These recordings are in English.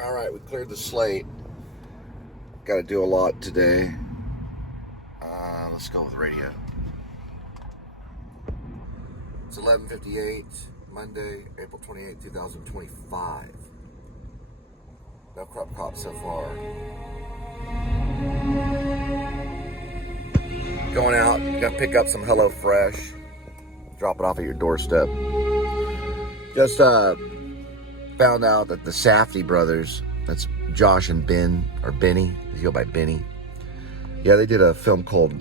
All right, we cleared the slate. Got to do a lot today. Let's go with radio. It's 11:58, Monday, April 28, 2025. No crop caught so far. Going out, gonna pick up some HelloFresh. Drop it off at your doorstep. Just found out that the Safdie brothers, that's Josh and Ben, or Benny, they go by Benny. Yeah, they did a film called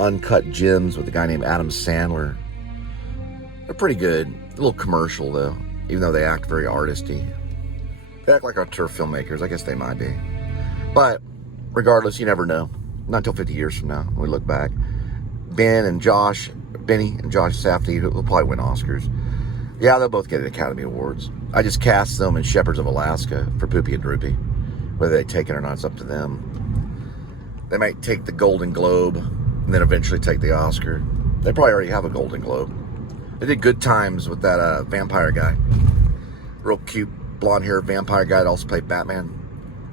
Uncut Gems with a guy named Adam Sandler. They're pretty good. A little commercial though, even though they act very artisty. They act like auteur filmmakers. I guess they might be. But regardless, you never know. Not until 50 years from now when we look back. Benny and Josh Safdie, who will probably win Oscars. Yeah, they'll both get Academy Awards. I just cast them in Shepherds of Alaska for Poopy and Droopy. Whether they take it or not, it's up to them. They might take the Golden Globe and then eventually take the Oscar. They probably already have a Golden Globe. They did Good Times with that vampire guy. Real cute, blonde-haired vampire guy that also played Batman.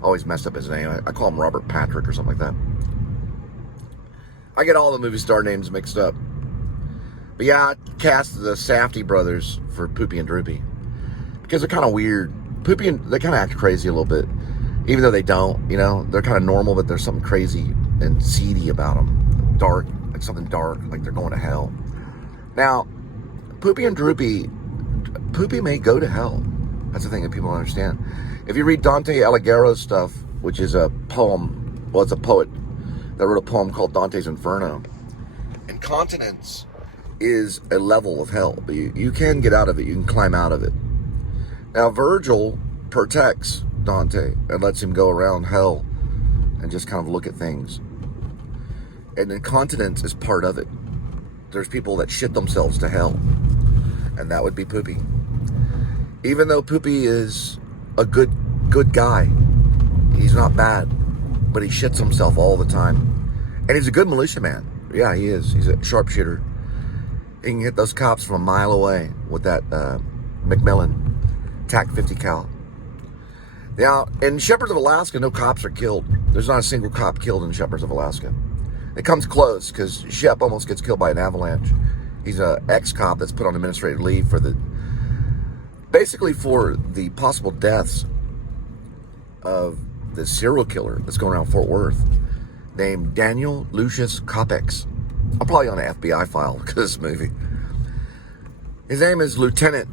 Always messed up his name. I call him Robert Patrick or something like that. I get all the movie star names mixed up. But yeah, I cast the Safdie brothers for Poopy and Droopy. Because they're kind of weird. Poopy and they kind of act crazy a little bit. Even though they don't, you know. They're kind of normal, but there's something crazy and seedy about them. Dark, like something dark, like they're going to hell. Now, Poopy and Droopy, Poopy may go to hell. That's the thing that people don't understand. If you read Dante Alighieri's stuff, which is a poem, well, it's a poet that wrote a poem called Dante's Inferno. Incontinence is a level of hell, but you can get out of it. You can climb out of it. Now, Virgil protects Dante and lets him go around hell and just kind of look at things. And incontinence is part of it. There's people that shit themselves to hell, and that would be Poopy. Even though Poopy is a good guy, he's not bad, but he shits himself all the time. And he's a good militiaman. Yeah, he is. He's a sharpshooter. He can hit those cops from a mile away with that Macmillan TAC 50 cal. Now, in Shepherds of Alaska, no cops are killed. There's not a single cop killed in Shepherds of Alaska. It comes close because Shep almost gets killed by an avalanche. He's an ex-cop that's put on administrative leave for the possible deaths of the serial killer that's going around Fort Worth named Daniel Lucius Kopex. I'm probably on an FBI file because of this movie. His name is Lieutenant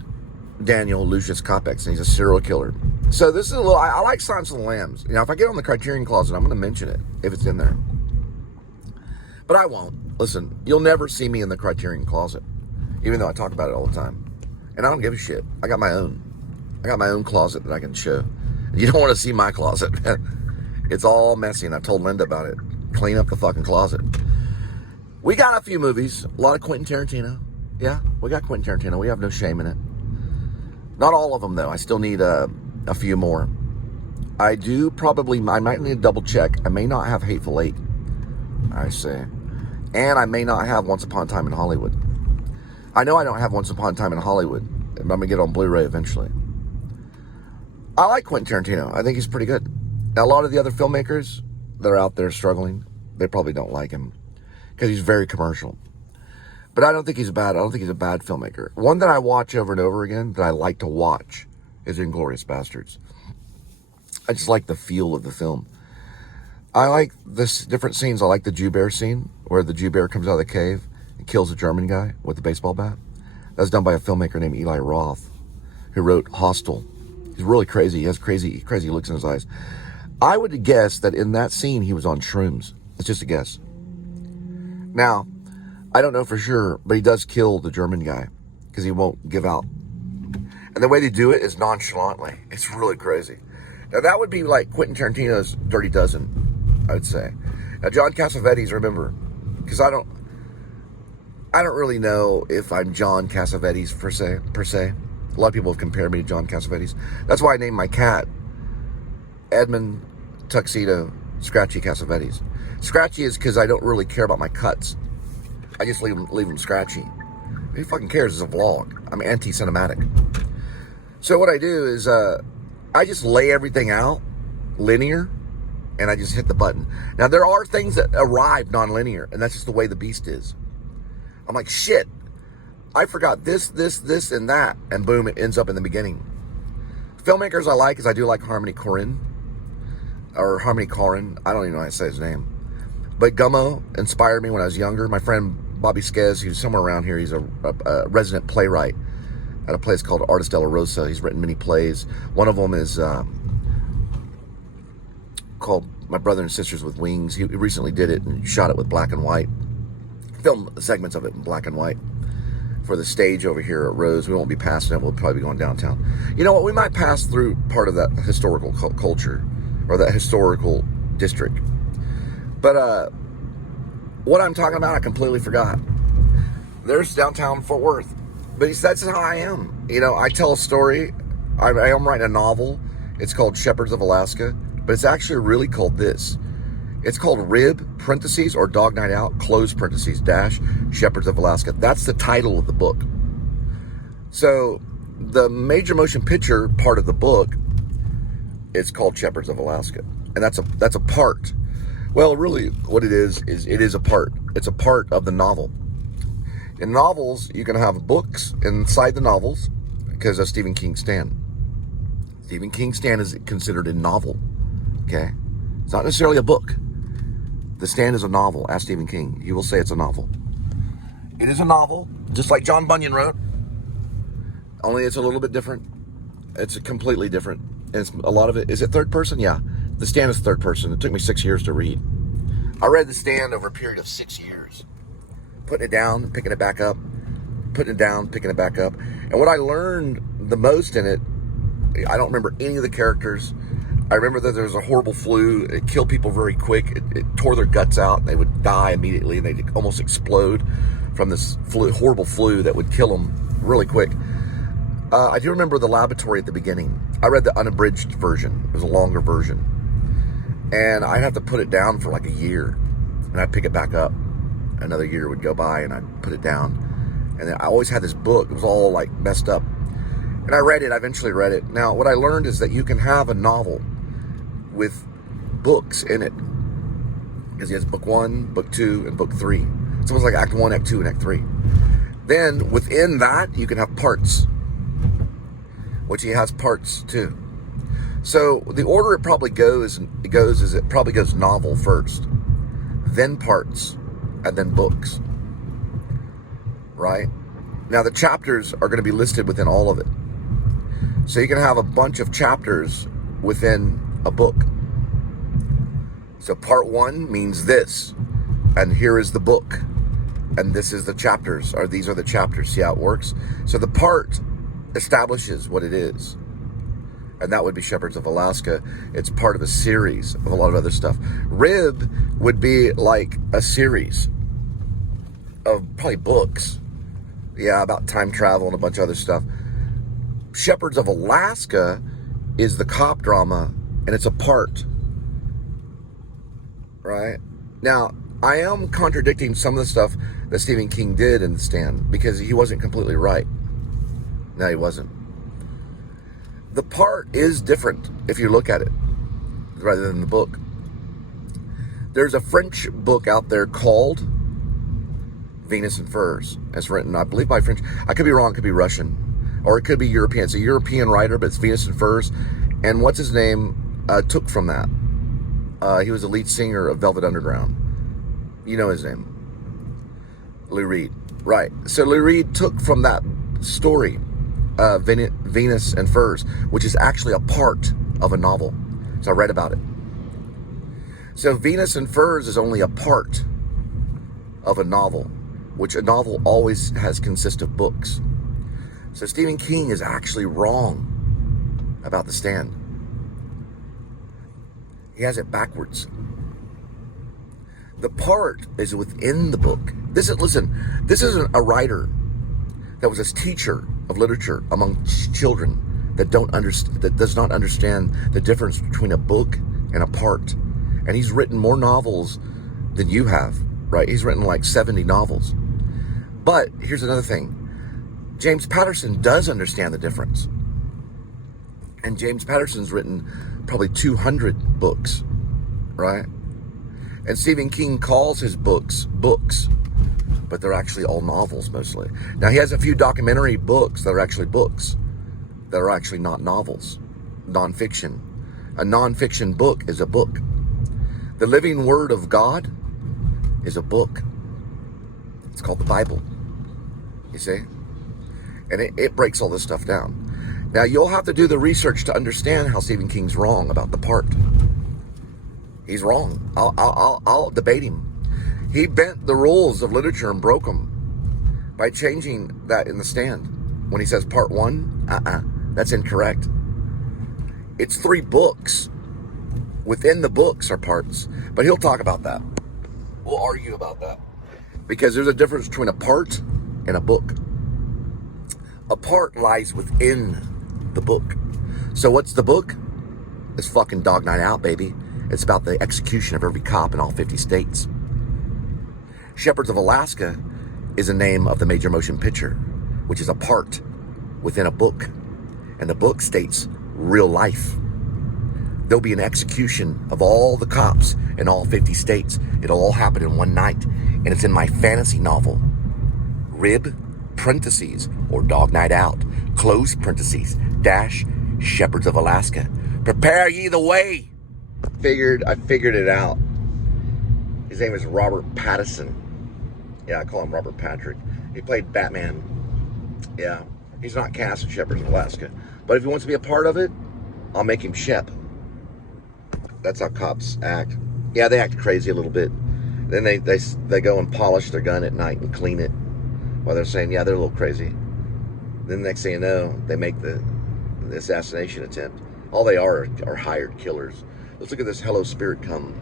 Daniel Lucius Kopex, and he's a serial killer. So this is a little, I like Silence of the Lambs. You know, if I get on the Criterion Closet, I'm going to mention it if it's in there. But I won't. Listen, you'll never see me in the Criterion Closet, even though I talk about it all the time. And I don't give a shit. I got my own. I got my own closet that I can show. You don't want to see my closet. It's all messy, and I told Linda about it. Clean up the fucking closet. We got a few movies. A lot of Quentin Tarantino. Yeah, we got Quentin Tarantino. We have no shame in it. Not all of them, though. I still need a few more. I might need to double check. I may not have Hateful Eight. I say. And I may not have Once Upon a Time in Hollywood. I know I don't have Once Upon a Time in Hollywood. I'm going to get it on Blu-ray eventually. I like Quentin Tarantino. I think he's pretty good. Now, a lot of the other filmmakers that are out there struggling, they probably don't like him because he's very commercial. But I don't think he's bad. I don't think he's a bad filmmaker. One that I watch over and over again that I like to watch is Inglourious Bastards. I just like the feel of the film. I like this different scenes. I like the Jew Bear scene where the Jew Bear comes out of the cave and kills a German guy with a baseball bat. That's done by a filmmaker named Eli Roth, who wrote Hostel. He's really crazy. He has crazy looks in his eyes. I would guess that in that scene he was on shrooms. It's just a guess. Now, I don't know for sure, but he does kill the German guy because he won't give out. And the way they do it is nonchalantly. It's really crazy. Now, that would be like Quentin Tarantino's Dirty Dozen, I would say. Now, John Cassavetes, remember, because I don't really know if I'm John Cassavetes per se. A lot of people have compared me to John Cassavetes. That's why I named my cat Edmund Tuxedo Scratchy Cassavetes. Scratchy is because I don't really care about my cuts. I just leave them scratchy. Who fucking cares? It's a vlog. I'm anti-cinematic. So what I do is I I just lay everything out linear, and I just hit the button. Now, there are things that arrive non-linear, and that's just the way the beast is. I'm like, shit, I forgot this, and that, and boom, it ends up in the beginning. Filmmakers I like is I do like Harmony Korine, I don't even know how to say his name. But Gummo inspired me when I was younger. My friend Bobby Skez, who's somewhere around here, he's a resident playwright at a place called Artist de la Rosa. He's written many plays. One of them is called My Brother and Sisters with Wings. He recently did it and shot it with black and white. Filmed segments of it in black and white for the stage over here at Rose. We won't be passing it. We'll probably be going downtown. You know what? We might pass through part of that historical culture or that historical district. But what I'm talking about, I completely forgot. There's downtown Fort Worth. But that's how I am. You know, I tell a story. I am writing a novel. It's called Shepherds of Alaska. But it's actually really called this. It's called Rib, parentheses, or Dog Night Out, close parentheses, dash, Shepherds of Alaska. That's the title of the book. So the major motion picture part of the book is called Shepherds of Alaska. And that's a part. Well, really what it is it is a part. It's a part of the novel. In novels, you can have books inside the novels because of Stephen King's Stand. Stephen King's Stand is considered a novel. Okay? It's not necessarily a book. The Stand is a novel. Ask Stephen King. He will say it's a novel. It is a novel, just like John Bunyan wrote. Only it's a little bit different. It's completely different. And it's, a lot of it, is it third person? Yeah. The Stand is third person. It took me 6 years to read. I read The Stand over a period of 6 years. Putting it down, picking it back up. Putting it down, picking it back up. And what I learned the most in it, I don't remember any of the characters. I remember that there was a horrible flu. It killed people very quick. It tore their guts out. They would die immediately, and they'd almost explode from this horrible flu that would kill them really quick. I do remember the laboratory at the beginning. I read the unabridged version. It was a longer version. And I'd have to put it down for like a year. And I'd pick it back up. Another year would go by, and I'd put it down. And then I always had this book. It was all like messed up. And I read it. I eventually read it. Now, what I learned is that you can have a novel with books in it. Because he has book 1, book 2, and book 3. It's almost like act 1, act 2, and act 3. Then within that, you can have parts. Which he has parts too. So the order it probably goes is it probably goes novel first. Then parts. And then books. Right? Now the chapters are going to be listed within all of it. So you can have a bunch of chapters within a book. So part 1 means this. And here is the book. And this is the chapters. Or these are the chapters. See how it works? So the part establishes what it is. And that would be Shepherds of Alaska. It's part of a series of a lot of other stuff. Rib would be like a series of probably books. Yeah, about time travel and a bunch of other stuff. Shepherds of Alaska is the cop drama, and it's a part. Right? Now, I am contradicting some of the stuff that Stephen King did in The Stand because he wasn't completely right. No, he wasn't. The part is different if you look at it rather than the book. There's a French book out there called Venus and Furs. It's written, I believe, by French. I could be wrong. It could be Russian. Or it could be European. It's a European writer, but it's Venus and Furs. And what's his name took from that. He was the lead singer of Velvet Underground. You know his name. Lou Reed. Right. So Lou Reed took from that story Venus and Furs, which is actually a part of a novel. So I read about it. So Venus and Furs is only a part of a novel, which a novel always consists of books. So Stephen King is actually wrong about The Stand. He has it backwards. The part is within the book. This isn't a writer that was a teacher of literature among children that does not understand the difference between a book and a part. And he's written more novels than you have, right? He's written like 70 novels. But here's another thing. James Patterson does understand the difference. And James Patterson's written probably 200 books, right? And Stephen King calls his books, but they're actually all novels mostly. Now, he has a few documentary books that are actually books, that are actually not novels, nonfiction. A nonfiction book is a book. The living word of God is a book. It's called the Bible, you see? And it breaks all this stuff down. Now, you'll have to do the research to understand how Stephen King's wrong about the part. He's wrong. I'll debate him. He bent the rules of literature and broke them by changing that in The Stand. When he says part 1, that's incorrect. It's 3 books. Within the books are parts. But he'll talk about that. We'll argue about that. Because there's a difference between a part and a book. A part lies within the book. So what's the book? It's fucking Dog Night Out, baby. It's about the execution of every cop in all 50 states. Shepherds of Alaska is a name of the major motion picture, which is a part within a book. And the book states real life. There'll be an execution of all the cops in all 50 states. It'll all happen in one night. And it's in my fantasy novel, Rib, parentheses, or Dog Night Out, close parentheses, dash, Shepherds of Alaska. Prepare ye the way. I figured it out. His name is Robert Pattinson. Yeah, I call him Robert Patrick. He played Batman. Yeah, he's not cast in Shepherds of Alaska. But if he wants to be a part of it, I'll make him Shep. That's how cops act. Yeah, they act crazy a little bit. Then they go and polish their gun at night and clean it while they're saying, yeah, they're a little crazy. Then the next thing you know, they make the assassination attempt. All they are hired killers. Let's look at this Hello Spirit come.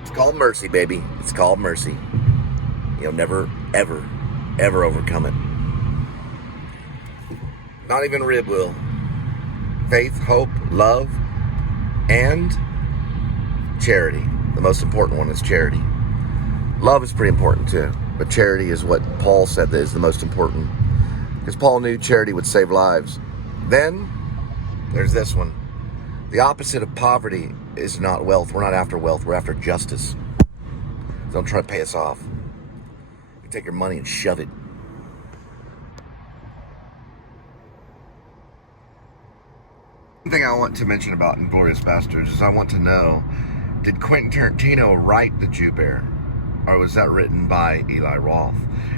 It's called mercy, baby. It's called mercy. You'll never, ever, ever overcome it. Not even Rib will. Faith, hope, love, and charity. The most important one is charity. Love is pretty important too, but charity is what Paul said that is the most important. Because Paul knew charity would save lives. Then, there's this one. The opposite of poverty is not wealth. We're not after wealth. We're after justice. Don't try to pay us off. You take your money and shove it. One thing I want to mention about Inglourious Basterds is I want to know, did Quentin Tarantino write The Jew Bear? Or was that written by Eli Roth?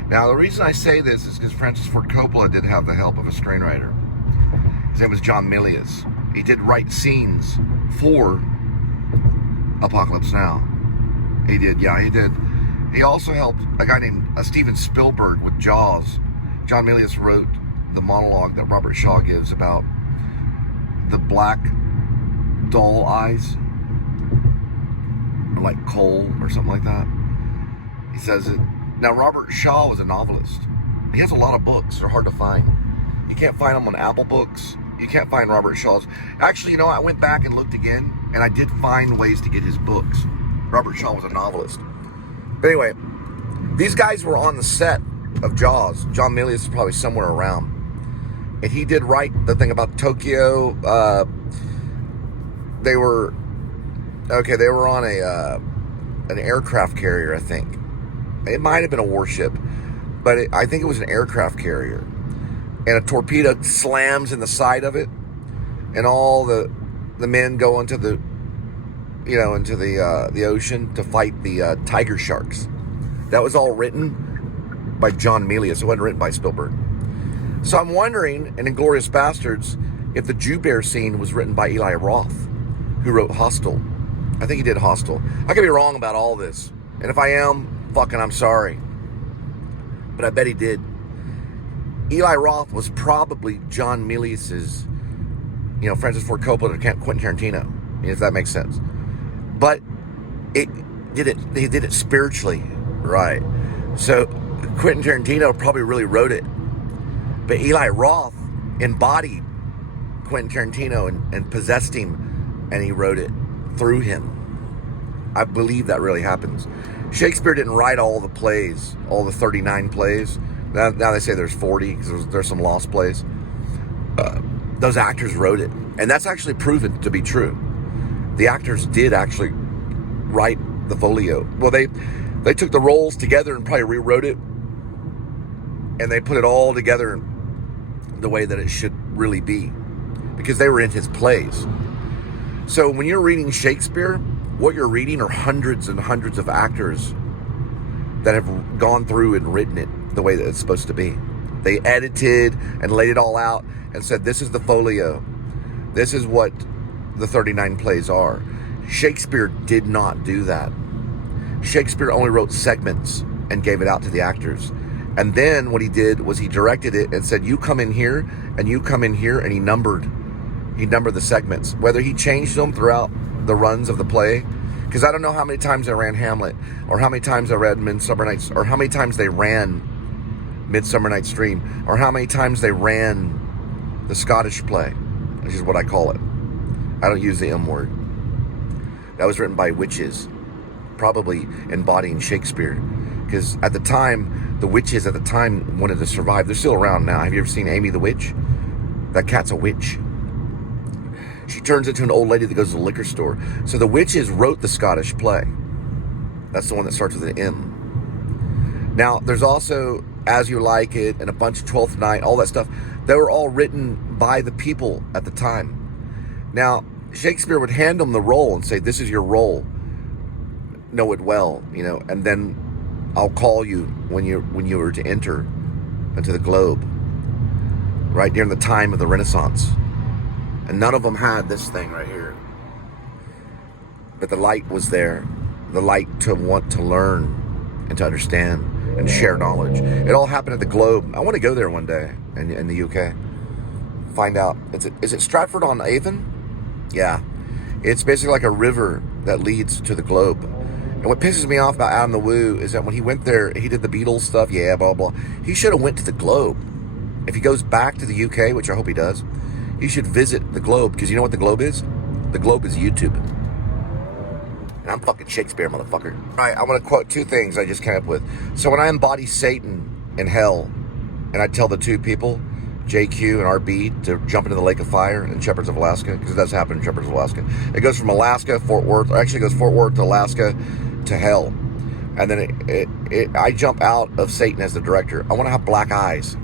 Now, the reason I say this is because Francis Ford Coppola did have the help of a screenwriter. His name was John Milius. He did write scenes for Apocalypse Now. He did, yeah, he did. He also helped a guy named Steven Spielberg with Jaws. John Milius wrote the monologue that Robert Shaw gives about the black doll eyes, or like coal or something like that. He says it. Now, Robert Shaw was a novelist. He has a lot of books. They're hard to find. You can't find them on Apple Books. You can't find Robert Shaw's. Actually, you know, I went back and looked again, and I did find ways to get his books. Robert Shaw was a novelist. But anyway, these guys were on the set of Jaws. John Milius is probably somewhere around. And he did write the thing about Tokyo. They were on an aircraft carrier, I think. It might have been a warship, but I think it was an aircraft carrier. And a torpedo slams in the side of it, and all the men go into the ocean to fight the tiger sharks. That was all written by John Milius. It wasn't written by Spielberg. So I'm wondering, in Inglourious Basterds, if the Jew Bear scene was written by Eli Roth, who wrote Hostel. I think he did Hostel. I could be wrong about all this. And if I am, fucking I'm sorry. But I bet he did. Eli Roth was probably John Milius's, Francis Ford Coppola to Quentin Tarantino, if that makes sense. But they did it spiritually, right? So Quentin Tarantino probably really wrote it. But Eli Roth embodied Quentin Tarantino and possessed him, and he wrote it through him. I believe that really happens. Shakespeare didn't write all the plays, all the 39 plays. Now they say there's 40 because there's some lost plays. Those actors wrote it, and that's actually proven to be true. The actors did actually write the folio. Well, they took the roles together and probably rewrote it, and they put it all together the way that it should really be, because they were in his plays. So when you're reading Shakespeare, what you're reading are hundreds and hundreds of actors that have gone through and written it the way that it's supposed to be. They edited and laid it all out and said, this is the folio. This is what the 39 plays are. Shakespeare did not do that. Shakespeare only wrote segments and gave it out to the actors. And then what he did was he directed it and said, you come in here and you come in here, and he numbered the segments. Whether he changed them throughout the runs of the play, because I don't know how many times I ran Hamlet, or how many times I read Midsummer Night's, or how many times they ran Midsummer Night's Dream, or how many times they ran the Scottish play, which is what I call it. I don't use the M word. That was written by witches, probably embodying Shakespeare, because at the time, the witches at the time wanted to survive. They're still around now. Have you ever seen Amy the Witch? That cat's a witch. She turns into an old lady that goes to the liquor store. So the witches wrote the Scottish play. That's the one that starts with an M. Now, there's also As You Like It and a bunch of Twelfth Night, all that stuff. They were all written by the people at the time. Now, Shakespeare would hand them the role and say, this is your role. Know it well, and then I'll call you when you were to enter into the globe. Right during the time of the Renaissance. And none of them had this thing right here. But the light was there. The light to want to learn and to understand and share knowledge. It all happened at the Globe. I want to go there one day in the UK. Find out. Is it Stratford-on-Avon? Yeah. It's basically like a river that leads to the Globe. And what pisses me off about Adam the Woo is that when he went there, he did the Beatles stuff. Yeah, blah, blah. He should have went to the Globe. If he goes back to the UK, which I hope he does, he should visit the Globe, because you know what the Globe is? The Globe is YouTube. And I'm fucking Shakespeare, motherfucker. All right, I want to quote two things I just came up with. So when I embody Satan in hell, and I tell the two people, JQ and RB, to jump into the lake of fire in Shepherds of Alaska, because it does happen in Shepherds of Alaska. It goes from Alaska, Fort Worth, or actually it goes Fort Worth to Alaska to hell. And then I jump out of Satan as the director. I want to have black eyes.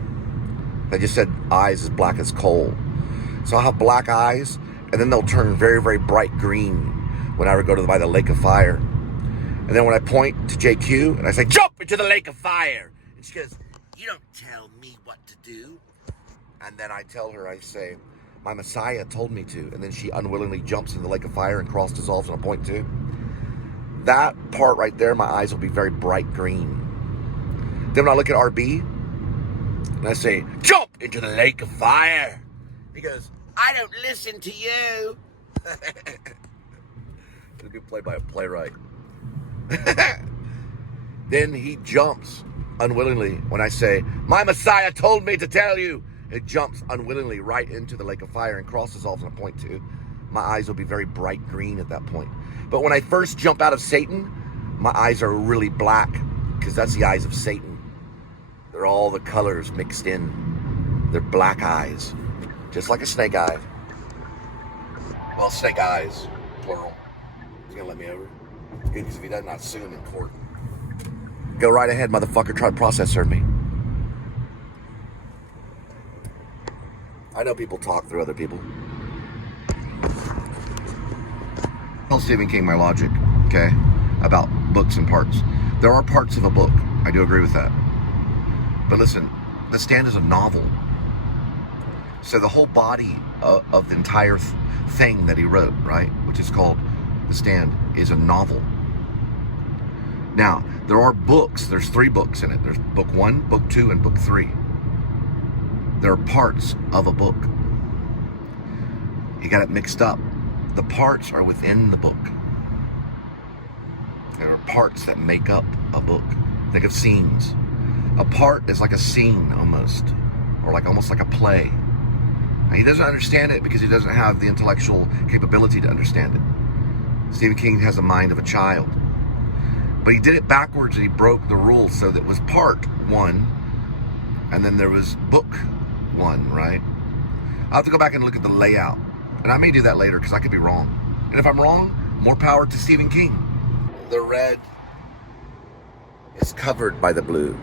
They just said eyes as black as coal. So I'll have black eyes, and then they'll turn very, very bright green when I go by the lake of fire. And then when I point to JQ and I say, jump into the lake of fire, and she goes, you don't tell me what to do. And then I tell her, I say, my Messiah told me to. And then she unwillingly jumps into the lake of fire and cross dissolves on a point two. That part right there, my eyes will be very bright green. Then when I look at RB, and I say, jump into the lake of fire. He goes, I don't listen to you. It'll be played by a playwright. Then he jumps unwillingly when I say, my Messiah told me to tell you. It jumps unwillingly right into the lake of fire and crosses off on a point two. My eyes will be very bright green at that point. But when I first jump out of Satan, my eyes are really black, because that's the eyes of Satan. They're all the colors mixed in. They're black eyes. Just like a snake eye. Well, snake eyes, plural. He's gonna let me over. Good, because if he does, not sue him in court. Go right ahead, motherfucker. Try to process serve me. I know people talk through other people. Tell Stephen King my logic, okay, about books and parts. There are parts of a book. I do agree with that. But listen, The Stand is a novel. So the whole body of the entire thing that he wrote, right, which is called The Stand, is a novel. Now, there are books. There's 3 books in it. There's book 1, book 2, and book 3. There are parts of a book. You got it mixed up. The parts are within the book. There are parts that make up a book. Think of scenes. A part is like a scene almost, or almost like a play. And he doesn't understand it because he doesn't have the intellectual capability to understand it. Stephen King has the mind of a child. But he did it backwards, and he broke the rules, so that was part 1 And then there was book 1, right? I'll have to go back and look at the layout. And I may do that later because I could be wrong. And if I'm wrong, more power to Stephen King. The red is covered by the blue.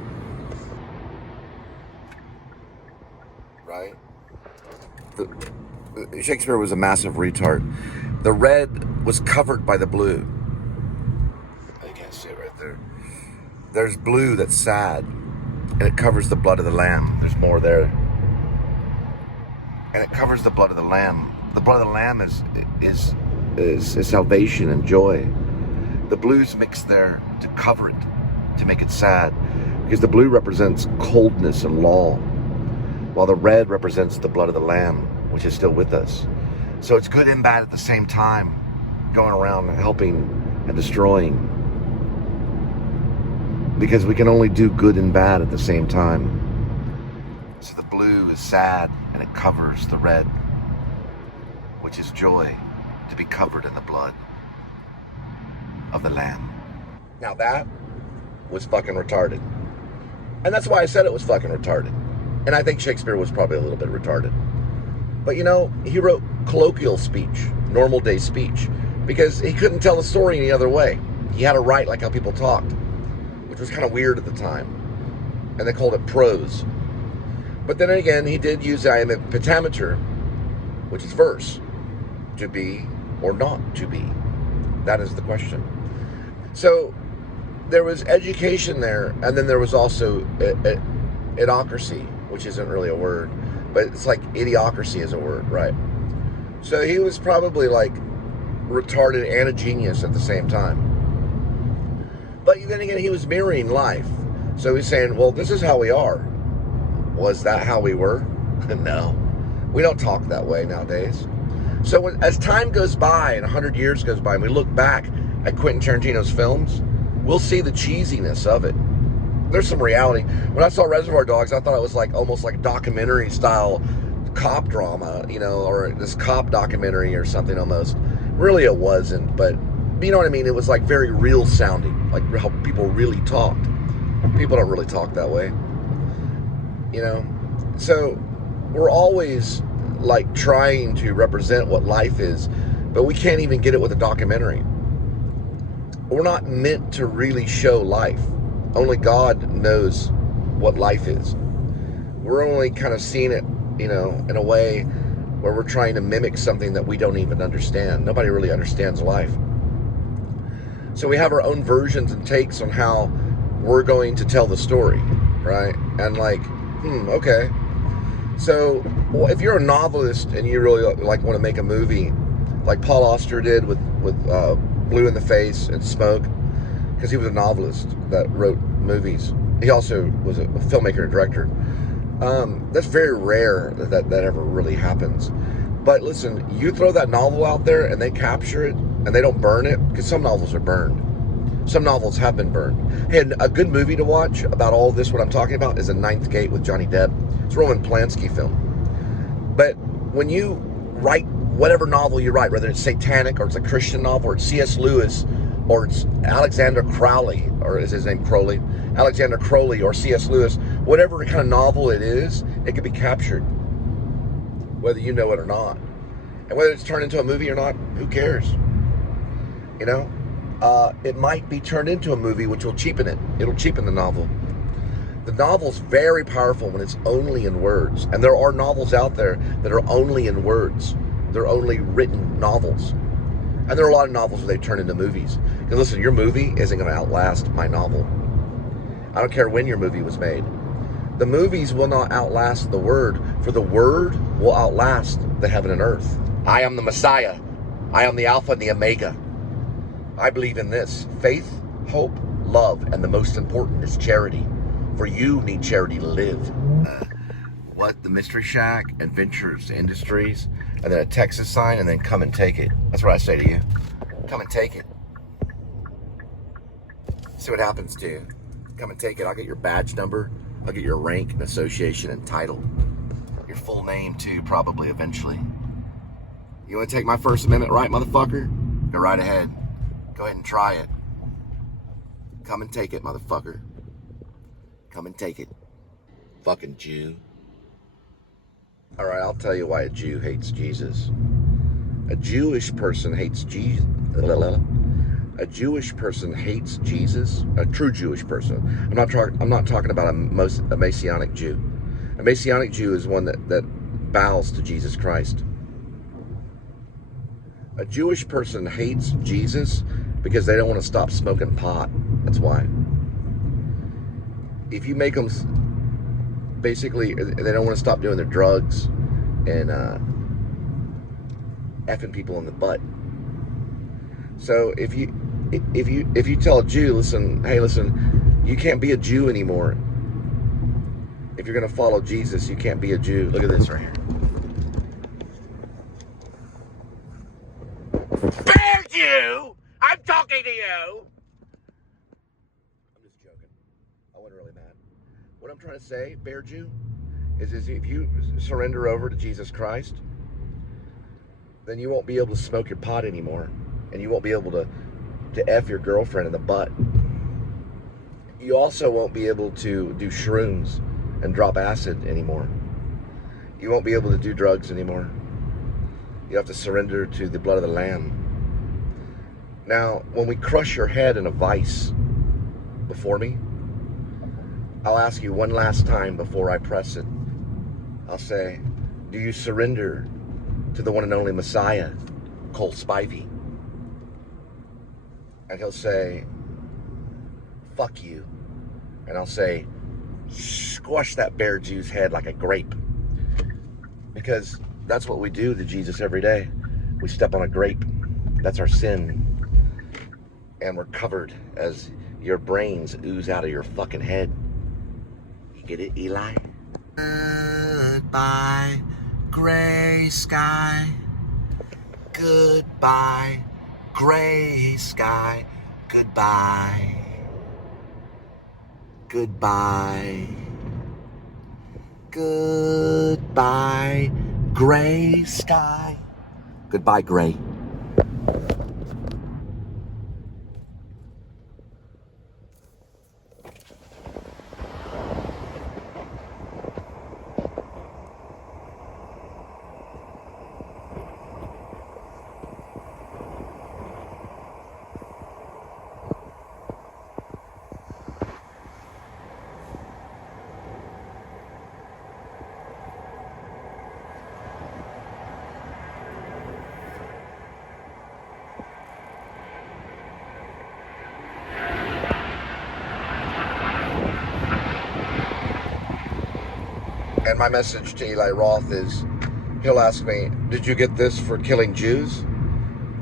Right? Shakespeare was a massive retard. The red was covered by the blue. You can't see it right there. There's blue that's sad, and it covers the blood of the lamb. There's more there. And it covers the blood of the lamb. The blood of the lamb is salvation and joy. The blue's mixed there to cover it, to make it sad. Because the blue represents coldness and law, while the red represents the blood of the lamb, which is still with us. So it's good and bad at the same time, going around helping and destroying. Because we can only do good and bad at the same time. So the blue is sad, and it covers the red, which is joy, to be covered in the blood of the lamb. Now that was fucking retarded. And that's why I said it was fucking retarded. And I think Shakespeare was probably a little bit retarded. But you know, he wrote colloquial speech, normal day speech, because he couldn't tell the story any other way. He had to write like how people talked, which was kind of weird at the time. And they called it prose. But then again, he did use the iambic pentameter, which is verse, to be or not to be. That is the question. So there was education there, and then there was also idiocracy, which isn't really a word, but it's like idiocracy is a word, right? So he was probably like retarded and a genius at the same time. But then again, he was mirroring life. So he's saying, well, this is how we are. Was that how we were? No. We don't talk that way nowadays. So as time goes by and 100 years goes by and we look back at Quentin Tarantino's films, we'll see the cheesiness of it. There's some reality. When I saw Reservoir Dogs, I thought it was like almost like documentary style cop drama, you know, or this cop documentary or something almost. Really it wasn't, but you know what I mean? It was like very real sounding, like how people really talked. People don't really talk that way, you know? So we're always like trying to represent what life is, but we can't even get it with a documentary. We're not meant to really show life. Only God knows what life is. We're only kind of seeing it, you know, in a way where we're trying to mimic something that we don't even understand. Nobody really understands life. So we have our own versions and takes on how we're going to tell the story, right? And like, okay. So if you're a novelist and you really like want to make a movie, like Paul Auster did with Blue in the Face and Smoke, because he was a novelist that wrote movies. He also was a filmmaker and director. That's very rare that ever really happens. But listen, you throw that novel out there and they capture it and they don't burn it, because some novels are burned. Some novels have been burned. And a good movie to watch about all this, what I'm talking about, is The Ninth Gate with Johnny Depp. It's a Roman Polanski film. But when you write whatever novel you write, whether it's satanic or it's a Christian novel or it's C.S. Lewis or it's Alexander Crowley, or is his name Crowley? Alexander Crowley or C.S. Lewis, whatever kind of novel it is, it can be captured, whether you know it or not. And whether it's turned into a movie or not, who cares? You know? It might be turned into a movie, which will cheapen it. It'll cheapen the novel. The novel's very powerful when it's only in words. And there are novels out there that are only in words. They're only written novels. And there are a lot of novels where they turn into movies. Because listen, your movie isn't going to outlast my novel. I don't care when your movie was made. The movies will not outlast the word, for the word will outlast the heaven and earth. I am the Messiah. I am the Alpha and the Omega. I believe in this: faith, hope, love, and the most important is charity. For you need charity to live. What? The Mystery Shack, Adventures Industries, and then a Texas sign, and then come and take it. That's what I say to you. Come and take it. See what happens to you. Come and take it. I'll get your badge number. I'll get your rank and association and title. Your full name, too, probably, eventually. You want to take my First Amendment right, motherfucker? Go right ahead. Go ahead and try it. Come and take it, motherfucker. Come and take it. Fucking Jew. All right, I'll tell you why a Jew hates Jesus. A Jewish person hates Jesus. A Jewish person hates Jesus. A true Jewish person. I'm not talking about a Messianic Jew. A Messianic Jew is one that bows to Jesus Christ. A Jewish person hates Jesus because they don't want to stop smoking pot. That's why. If you make them, basically, they don't want to stop doing their drugs and effing people in the butt. So if you tell a Jew, listen, you can't be a Jew anymore. If you're gonna follow Jesus, you can't be a Jew. Look at this right here. Bear Jew! I'm talking to you! I'm just joking. I wasn't really mad. What I'm trying to say, Bear Jew, is if you surrender over to Jesus Christ, then you won't be able to smoke your pot anymore. And you won't be able to F your girlfriend in the butt. You also won't be able to do shrooms and drop acid anymore. You won't be able to do drugs anymore. You have to surrender to the blood of the Lamb. Now, when we crush your head in a vice before me, I'll ask you one last time before I press it. I'll say, do you surrender to the one and only Messiah, Cole Spivey? And he'll say, fuck you. And I'll say, squash that Bear Jew's head like a grape. Because that's what we do to Jesus every day. We step on a grape. That's our sin. And we're covered as your brains ooze out of your fucking head. You get it, Eli? Goodbye, gray sky. Goodbye, gray sky. Goodbye. Goodbye. Goodbye, gray sky. Goodbye, gray. And my message to Eli Roth is, he'll ask me, did you get this for killing Jews?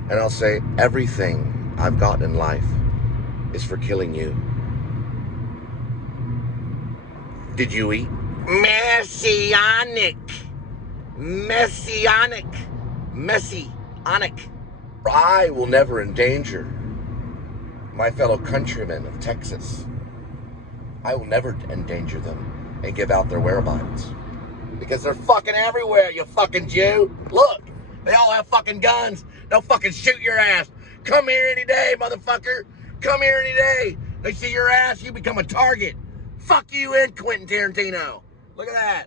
And I'll say, everything I've got in life is for killing you. Did you eat? Messianic. I will never endanger my fellow countrymen of Texas. I will never endanger them and give out their whereabouts. Because they're fucking everywhere, you fucking Jew. Look, they all have fucking guns. They'll fucking shoot your ass. Come here any day, motherfucker. Come here any day. They see your ass, you become a target. Fuck you and Quentin Tarantino. Look at that.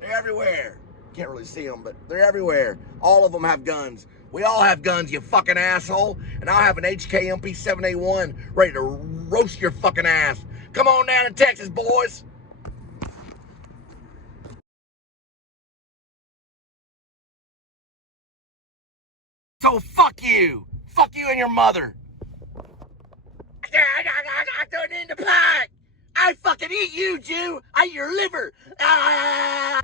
They're everywhere. Can't really see them, but they're everywhere. All of them have guns. We all have guns, you fucking asshole. And I'll have an HK MP7A1 ready to roast your fucking ass. Come on down to Texas, boys. So fuck you. Fuck you and your mother. I throw it in the pot. I fucking eat you, Jew. I eat your liver. Ah.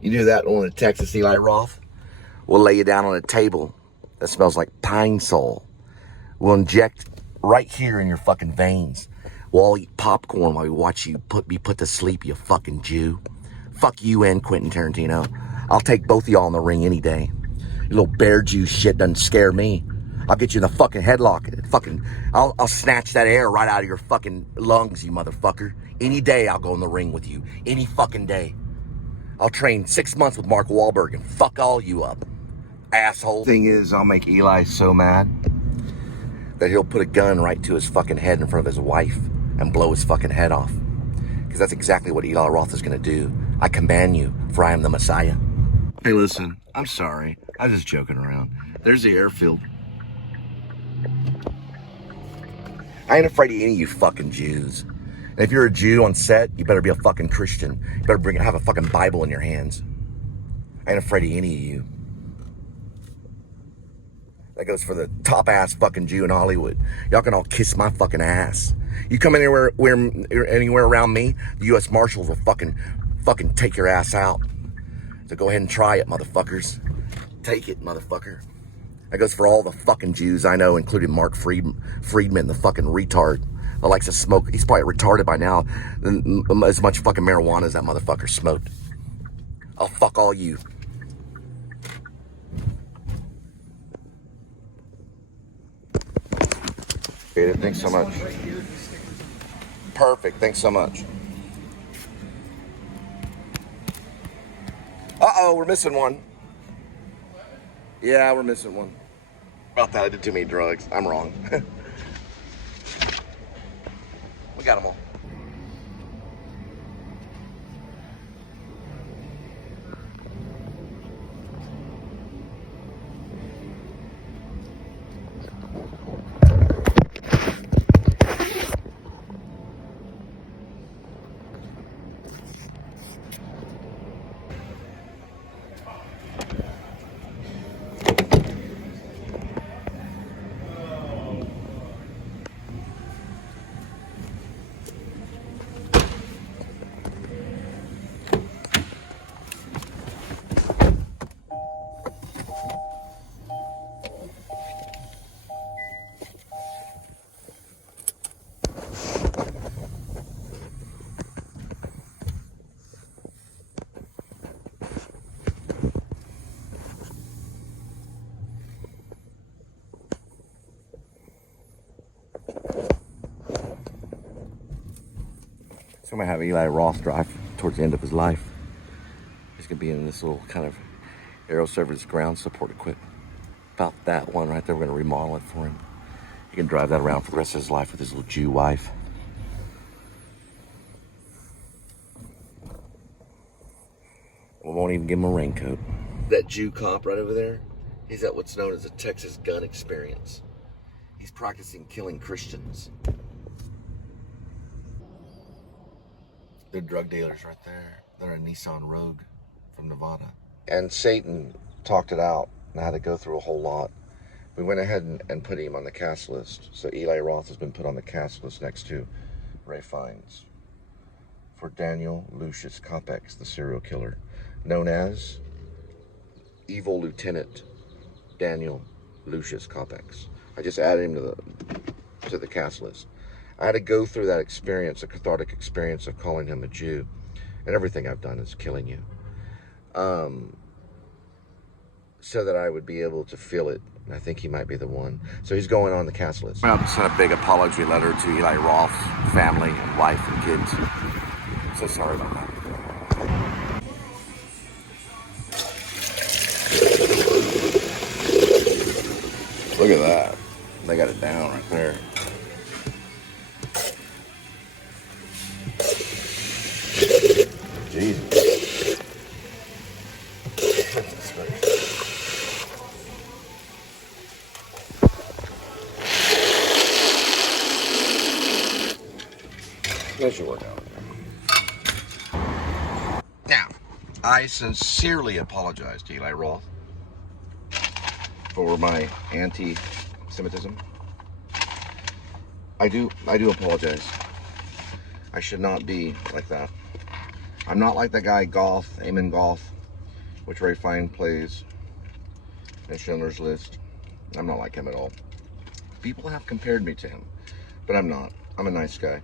You do that one in Texas, Eli Roth? We'll lay you down on a table that smells like pine sol. We'll inject right here in your fucking veins. We'll all eat popcorn while we watch you be put to sleep, you fucking Jew. Fuck you and Quentin Tarantino. I'll take both of y'all in the ring any day. You little Bear Jew shit doesn't scare me. I'll get you in the fucking headlock. I'll snatch that air right out of your fucking lungs, you motherfucker. Any day I'll go in the ring with you. Any fucking day. I'll train 6 months with Mark Wahlberg and fuck all you up, asshole. Thing is, I'll make Eli so mad that he'll put a gun right to his fucking head in front of his wife and blow his fucking head off. because that's exactly what Eli Roth is going to do. I command you, for I am the Messiah. Hey, listen, I'm sorry. I was just joking around. There's the airfield. I ain't afraid of any of you fucking Jews. And if you're a Jew on set, you better be a fucking Christian. You better have a fucking Bible in your hands. I ain't afraid of any of you. That goes for the top ass fucking Jew in Hollywood. Y'all can all kiss my fucking ass. You come anywhere around me, the U.S. Marshals will fucking take your ass out. So go ahead and try it, motherfuckers. Take it, motherfucker. That goes for all the fucking Jews I know, including Mark Friedman, the fucking retard that likes to smoke. He's probably retarded by now. As much fucking marijuana as that motherfucker smoked. I'll fuck all you. Thanks so much. Perfect. Thanks so much. Uh-oh, we're missing one. Yeah, we're missing one. About that, I did too many drugs. I'm wrong. We got them all. So I'm going to have Eli Roth drive towards the end of his life. He's going to be in this little kind of aero service ground support equipment. About that one right there, we're going to remodel it for him. He can drive that around for the rest of his life with his little Jew wife. We won't even give him a raincoat. That Jew cop right over there, he's at what's known as a Texas gun experience. He's practicing killing Christians. They're drug dealers right there. They're a Nissan Rogue from Nevada. And Satan talked it out and had to go through a whole lot. We went ahead and put him on the cast list. So Eli Roth has been put on the cast list next to Ray Fiennes for Daniel Lucius Kopex, the serial killer, known as Evil Lieutenant Daniel Lucius Kopex. I just added him to the cast list. I had to go through that experience, a cathartic experience of calling him a Jew, and everything I've done is killing you, so that I would be able to feel it. And I think he might be the one. So he's going on the cast list. I'm going to send a big apology letter to Eli Roth's family and wife and kids. So sorry about that. Look at that. They got it down right there. Jesus. That should work out. Now, I sincerely apologize to Eli Roth for my anti-Semitism. I do apologize. I should not be like that. I'm not like that guy Goth, Eamon Goth, which Ray Fiennes plays in Schindler's List. I'm not like him at all. People have compared me to him, but I'm not. I'm a nice guy.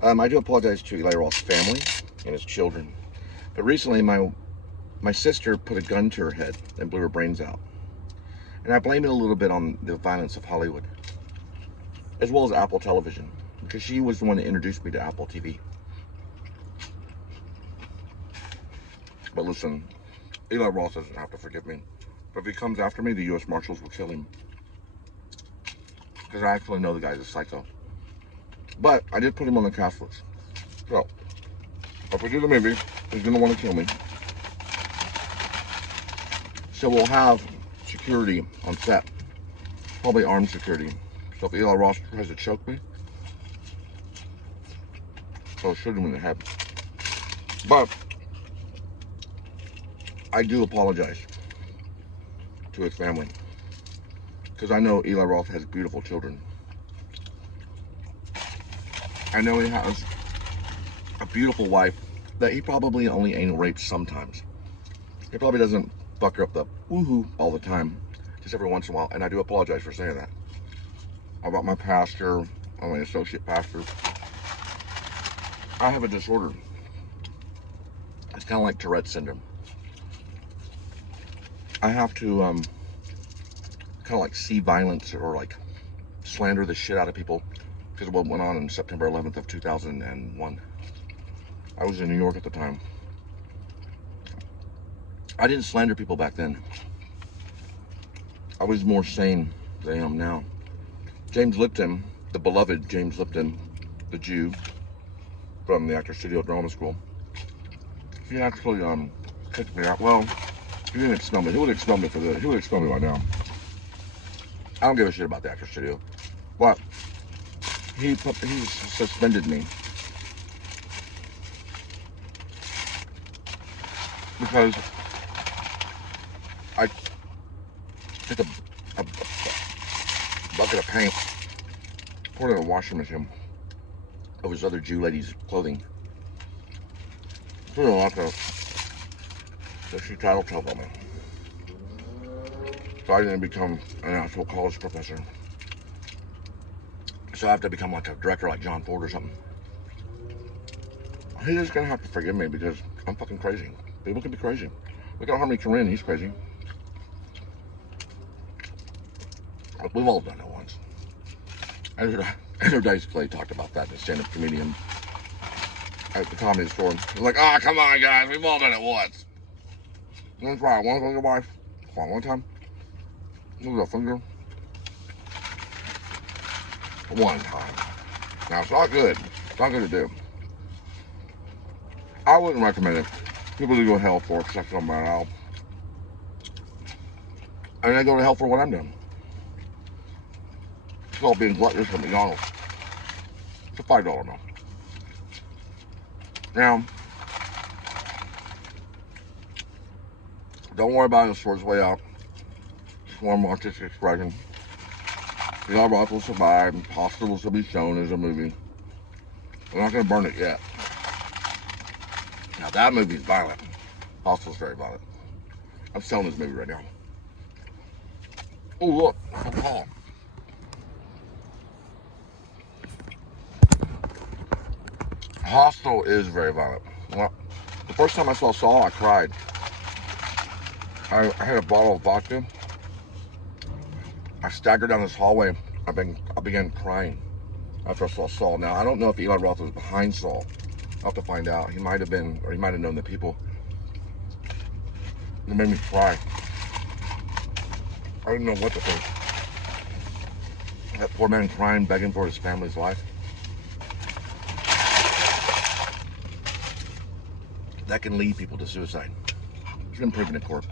I do apologize to Eli Roth's family and his children. But recently, my sister put a gun to her head and blew her brains out. And I blame it a little bit on the violence of Hollywood, as well as Apple Television, because she was the one that introduced me to Apple TV. But listen, Eli Roth doesn't have to forgive me. But if he comes after me, the U.S. Marshals will kill him. Because I actually know the guy's a psycho. But I did put him on the cast list. So, If we do the movie, he's gonna want to kill me. So we'll have security on set, probably armed security. So if Eli Roth tries to choke me, I'll shoot him in the head. But I do apologize to his family, because I know Eli Roth has beautiful children. I know he has a beautiful wife that he probably only anal rapes sometimes. He probably doesn't fuck her up the woohoo all the time, just every once in a while, and I do apologize for saying that. About my pastor, I'm an associate pastor. I have a disorder. It's kind of like Tourette's syndrome. I have to kind of like see violence or like slander the shit out of people because of what went on September 11th of 2001. I was in New York at the time. I didn't slander people back then. I was more sane than I am now. James Lipton, the beloved James Lipton, the Jew from the Actors Studio Drama School, he actually kicked me out. Well, he didn't expel me. He would expel me for this. He would expel me right now. I don't give a shit about the Actors Studio. But he suspended me because I took a bucket of paint, poured it in a washing machine of his other Jew lady's clothing. Put a lot of she title trouble me. So I didn't become an actual college professor. So I have to become like a director like John Ford or something. He's just gonna have to forgive me because I'm fucking crazy. People can be crazy. Look at Harmony Korine, he's crazy. We've all done it once. Andrew Dice Clay talked about that, the stand-up comedian at the comedy store. He's like, ah, oh, come on, guys, we've all done it once. Let's try it once with your wife. Come on, one time. Move a finger. One time. Now, it's not good. It's not good to do. I wouldn't recommend it. People do go to hell for it, because I feel bad out. And they go to hell for what I'm doing. It's all being gluttonous from McDonald's. It's a $5 meal. Now, don't worry about it, Sword's way out. Just one more artistic expression. Eli Roth will survive, and Hospitals will be shown as a movie. We're not going to burn it yet. Now that movie's violent. Hospital's very violent. I'm selling this movie right now. Oh look, oh. Hostel is very violent. Well, the first time I saw Saw, I cried. I had a bottle of vodka. I staggered down this hallway. I began crying after I saw Saw. Now, I don't know if Eli Roth was behind Saw. I'll have to find out. He might have been, or he might have known the people. It made me cry. I didn't know what to think. That poor man crying, begging for his family's life. That can lead people to suicide. It's been proven in court.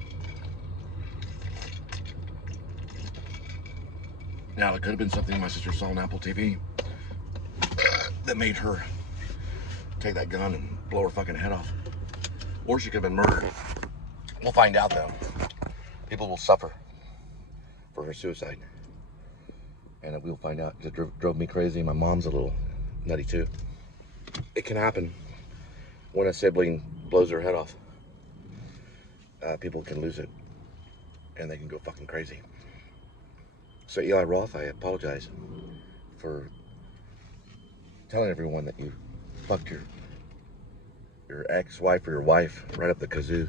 Now, it could have been something my sister saw on Apple TV that made her take that gun and blow her fucking head off. Or she could have been murdered. We'll find out, though. People will suffer for her suicide. And we'll find out. It drove me crazy. My mom's a little nutty, too. It can happen when a sibling blows her head off. People can lose it. And they can go fucking crazy. So Eli Roth, I apologize for telling everyone that you fucked your ex-wife or your wife right up the kazoo.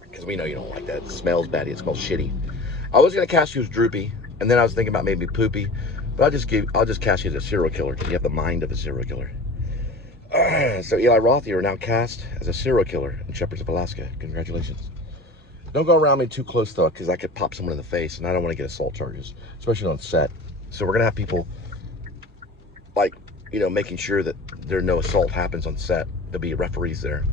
Because we know you don't like that. It smells bad. It smells shitty. I was gonna cast you as Droopy, and then I was thinking about maybe Poopy, but I'll just cast you as a serial killer because you have the mind of a serial killer. So Eli Roth, you are now cast as a serial killer in Shepherds of Alaska. Congratulations. Don't go around me too close though, because I could pop someone in the face, and I don't want to get assault charges, especially on set. So we're gonna have people, like, you know, making sure that no assault happens on set. to be referees there.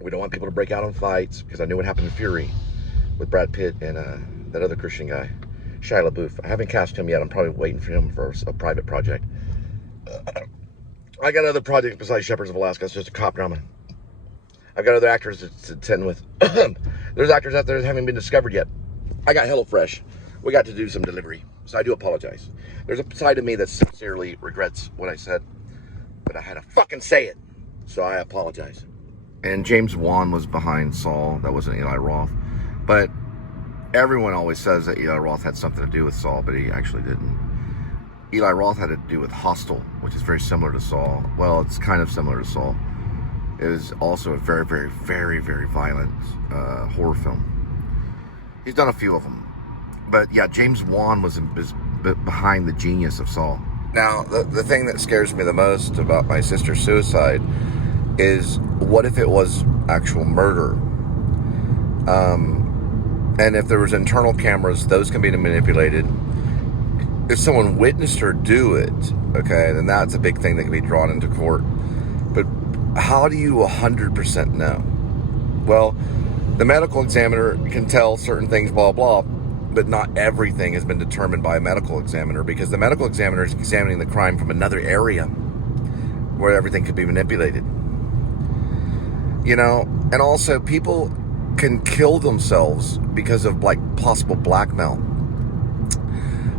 We don't want people to break out in fights, because I knew what happened in Fury with Brad Pitt and that other Christian guy, Shia LaBeouf. I haven't cast him yet. I'm probably waiting for him for a private project. I got other projects besides Shepherds of Alaska. It's just a cop drama. I've got other actors to contend with. There's actors out there that haven't been discovered yet. I got HelloFresh. We got to do some delivery, so I do apologize. There's a side of me that sincerely regrets what I said, but I had to fucking say it, so I apologize. And James Wan was behind Saul. That wasn't Eli Roth. But everyone always says that Eli Roth had something to do with Saul, but he actually didn't. Eli Roth had to do with Hostel, which is very similar to Saul. Well, it's kind of similar to Saul. It was also a very, very, very, very violent horror film. He's done a few of them. But yeah, James Wan was behind the genius of Saul. Now, the thing that scares me the most about my sister's suicide is, what if it was actual murder? And if there was internal cameras, those can be manipulated. If someone witnessed her do it, okay, then that's a big thing that can be drawn into court. But how do you 100% know? Well, the medical examiner can tell certain things, blah, blah, but not everything has been determined by a medical examiner, because the medical examiner is examining the crime from another area where everything could be manipulated. You know, and also people can kill themselves because of like possible blackmail.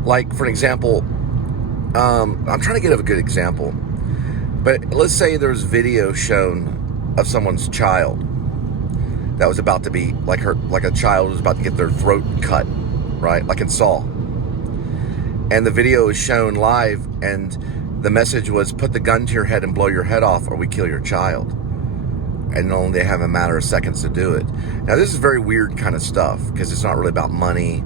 Like, for example, I'm trying to get a good example, but let's say there's video shown of someone's child that was about to be like a child was about to get their throat cut, right? Like in Saul. And the video is shown live, and the message was, put the gun to your head and blow your head off, or we kill your child. And only they have a matter of seconds to do it. Now, this is very weird kind of stuff, because it's not really about money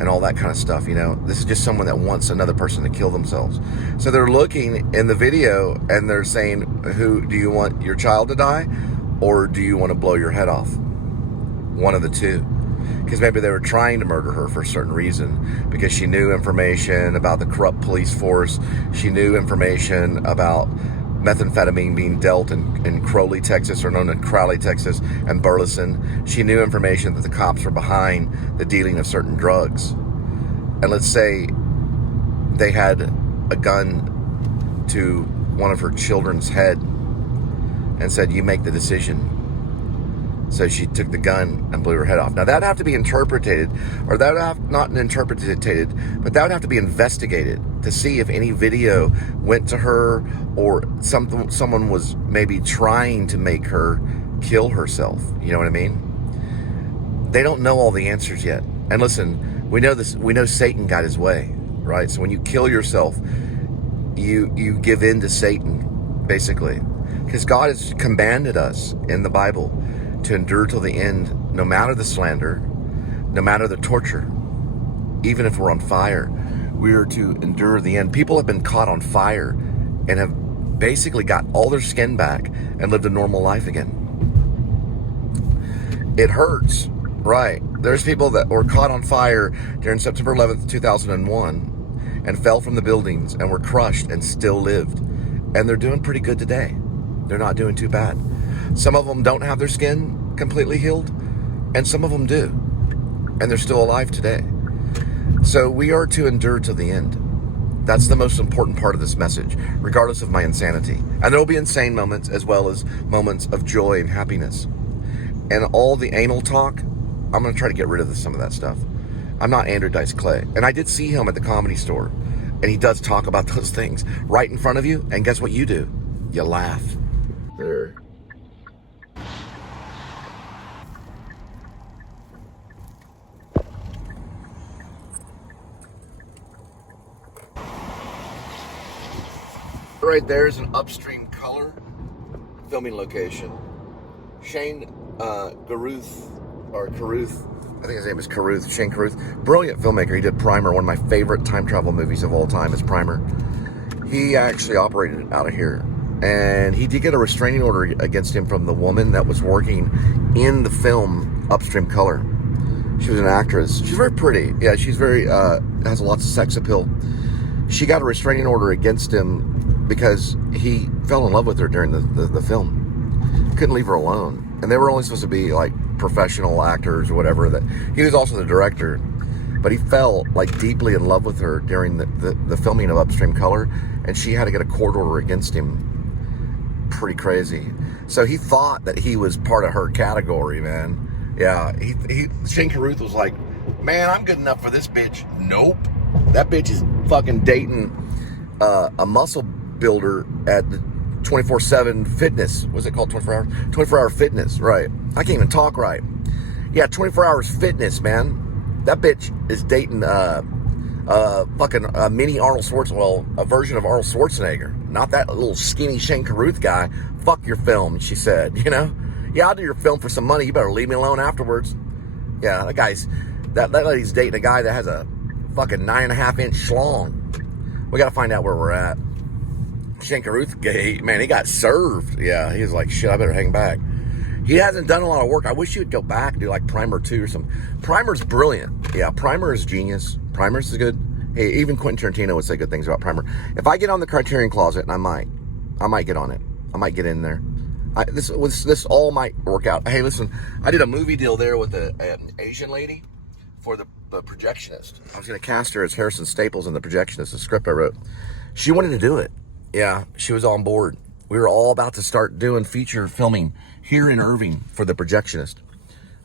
and all that kind of stuff, you know. This is just someone that wants another person to kill themselves. So they're looking in the video and they're saying, who do you want your child to die, or do you want to blow your head off? One of the two. Because maybe they were trying to murder her for a certain reason, because she knew information about the corrupt police force. She knew information about methamphetamine being dealt in Crowley, Texas, or known as Crowley, Texas, and Burleson. She knew information that the cops were behind the dealing of certain drugs. And let's say they had a gun to one of her children's head and said, you make the decision. So she took the gun and blew her head off. Now, that'd have to be interpreted, or that would have not interpreted, but that would have to be investigated to see if any video went to her, or someone was maybe trying to make her kill herself. You know what I mean? They don't know all the answers yet. And listen, we know this. We know Satan got his way, right? So when you kill yourself, you give in to Satan, basically, because God has commanded us in the Bible to endure till the end, no matter the slander, no matter the torture. Even if we're on fire, we are to endure the end. People have been caught on fire and have basically got all their skin back and lived a normal life again. It hurts, right? There's people that were caught on fire during September 11th, 2001 and fell from the buildings and were crushed and still lived. And they're doing pretty good today. They're not doing too bad. Some of them don't have their skin completely healed, and some of them do, and they're still alive today. So we are to endure to the end. That's the most important part of this message, regardless of my insanity. And there will be insane moments as well as moments of joy and happiness. And all the anal talk, I'm going to try to get rid of some of that stuff. I'm not Andrew Dice Clay. And I did see him at the Comedy Store, and he does talk about those things right in front of you, and guess what you do? You laugh. There. Right there is an Upstream Color filming location. Shane Carruth, I think his name is Carruth, Shane Carruth. Brilliant filmmaker. He did Primer, one of my favorite time travel movies of all time is Primer. He actually operated out of here. And he did get a restraining order against him from the woman that was working in the film Upstream Color. She was an actress. She's very pretty. Yeah, she's very, has lots of sex appeal. She got a restraining order against him because he fell in love with her during the film. Couldn't leave her alone. And they were only supposed to be like professional actors or whatever. That he was also the director. But he fell like deeply in love with her during the filming of Upstream Color, and she had to get a court order against him. Pretty crazy. So he thought that he was part of her category, man. Yeah, Shane Carruth was like, man, I'm good enough for this bitch. Nope. That bitch is fucking dating a muscle builder at the 24/7 fitness. What's it called? 24 hours? 24-hour fitness, right. I can't even talk right. Yeah, 24 hours fitness, man. That bitch is dating fucking mini Arnold Schwarzenegger, well, a version of Arnold Schwarzenegger. Not that little skinny Shane Carruth guy. Fuck your film, she said, you know? Yeah, I'll do your film for some money. You better leave me alone afterwards. Yeah, that lady's dating a guy that has a fucking 9.5-inch schlong. We gotta find out where we're at. Shane Carruth, man, he got served. Yeah, he was like, shit, I better hang back. He hasn't done a lot of work. I wish he would go back and do like Primer 2 or something. Primer's brilliant. Yeah, Primer is genius. Primer's is good. Hey, even Quentin Tarantino would say good things about Primer. If I get on the Criterion Closet, and I might get on it. I might get in there. This all might work out. Hey, listen, I did a movie deal there with an Asian lady for the Projectionist. I was going to cast her as Harrison Staples in The Projectionist, the script I wrote. She wanted to do it. Yeah, she was on board. We were all about to start doing feature filming here in Irving for The Projectionist.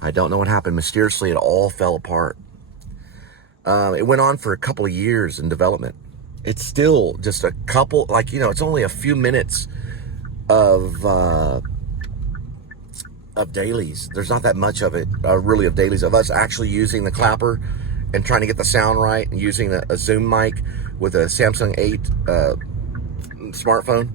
I don't know what happened. Mysteriously, it all fell apart. It went on for a couple of years in development. It's still just a couple, like, you know, it's only a few minutes of dailies. There's not that much of it, really, of dailies of us actually using the clapper and trying to get the sound right and using a Zoom mic with a Samsung 8 smartphone.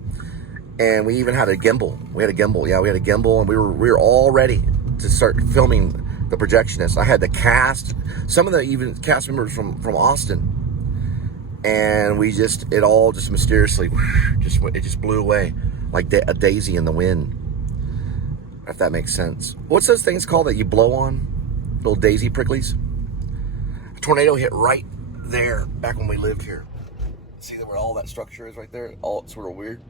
And we even had a gimbal. We had a gimbal. Yeah, we had a gimbal, and we were all ready to start filming The Projectionist. I had the cast, some of the even cast members from Austin, and it all just mysteriously just blew away like a daisy in the wind. If that makes sense. What's those things called that you blow on? Little daisy pricklies. A tornado hit right there back when we lived here. See where all that structure is right there? All sort of weird.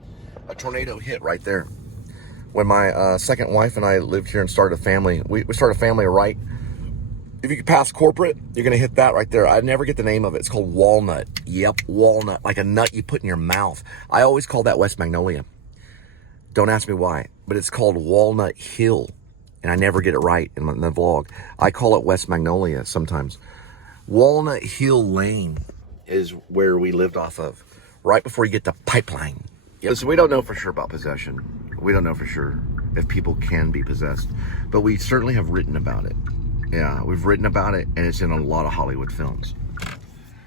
A tornado hit right there. When my second wife and I lived here and started a family, we started a family right. If you could pass corporate, you're going to hit that right there. I never get the name of it. It's called Walnut. Yep, Walnut. Like a nut you put in your mouth. I always call that West Magnolia. Don't ask me why, but it's called Walnut Hill. And I never get it right in the vlog. I call it West Magnolia sometimes. Walnut Hill Lane is where we lived off of. Right before you get to Pipeline. Listen, we don't know for sure about possession. We don't know for sure if people can be possessed, but we certainly have written about it. Yeah, we've written about it, and it's in a lot of Hollywood films.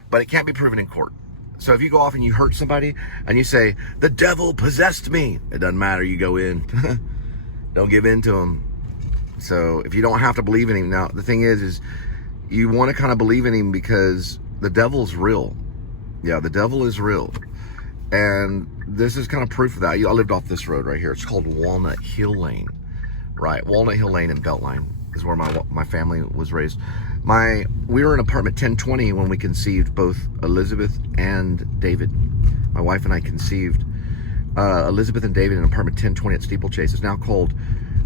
But it can't be proven in court. So if you go off and you hurt somebody and you say, the devil possessed me, it doesn't matter, you go in. Don't give in to him. So if you don't have to believe in him, now the thing is you want to kind of believe in him because the devil's real. Yeah, the devil is real. And this is kind of proof of that. I lived off this road right here. It's called Walnut Hill Lane. Right, Walnut Hill Lane and Beltline is where my family was raised. We were in apartment 1020 when we conceived both Elizabeth and David. My wife and I conceived Elizabeth and David in apartment 1020 at Steeplechase. It's now called